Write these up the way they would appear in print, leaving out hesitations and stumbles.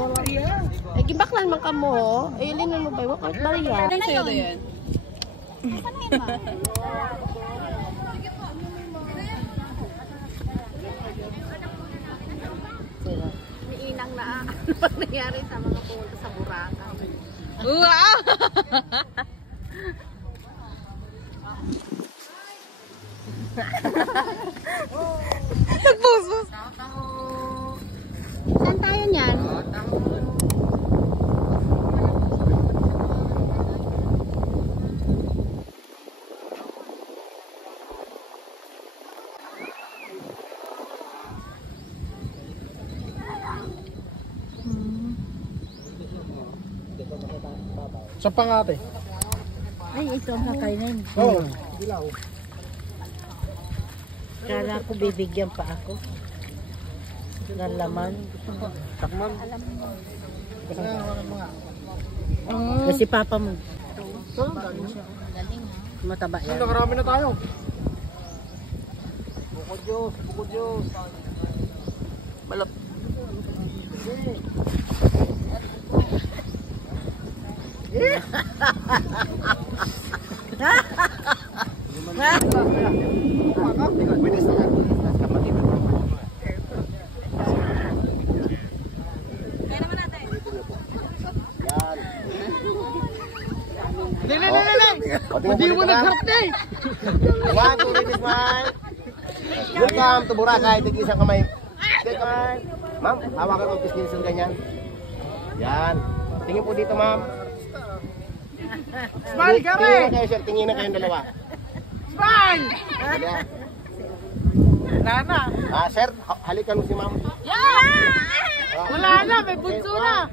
Eh, gibaklan man ka mo. Eh, linan mo ba? Wakot bariya. Ano sa'yo na yan? Miinang na ano pag nangyari sa mga pumunta sa Boracay. Wow! Nagbusos! Saan tayo niyan? Sa pangate. Ay, ito ang kakainin. Oo. Dilaw. Kala ko bibigyan pa ako. Ng laman. Takman. Kasi papa mo. So, galing siya. Mataba yan. Nakarami na tayo. Bukod Diyos. Balap. Hindi mo nag-harap na eh. One, two, three, smile. Welcome to Boracay. Tigil isang kamay. Okay, kamay. Ma'am, hawakan mo pisnil sa ganyan. Yan. Tingin po dito, ma'am. Smile ka Tingin rin. na kayo, sir. Tingin na kayong dalawa. Smile! Yan. Nana. Sir, halikan mo si ma'am. Wala na, may bunso na.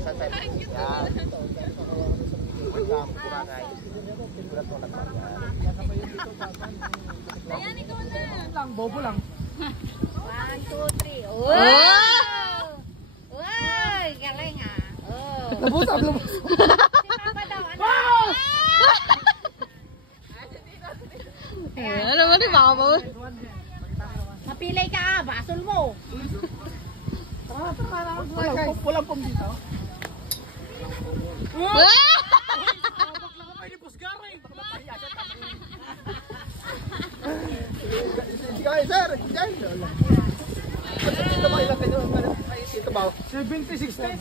Sa side. Yan. Welcome to Boracay. Surat mo lang. Ayan, ikaw na. Lang, bobo lang. 1, 2, 3. Wow! Wow! Galing ah. Oh. Labusap. Si Papa daw, ano? Ano naman yung baka mo? Mapilay ka ah, basol mo. Walang pom dito. Wow! May pusgara eh. Baka matahiya siya. Sige, sir. Sige. Dito ba ilang kayo? Dito ba? 76 days.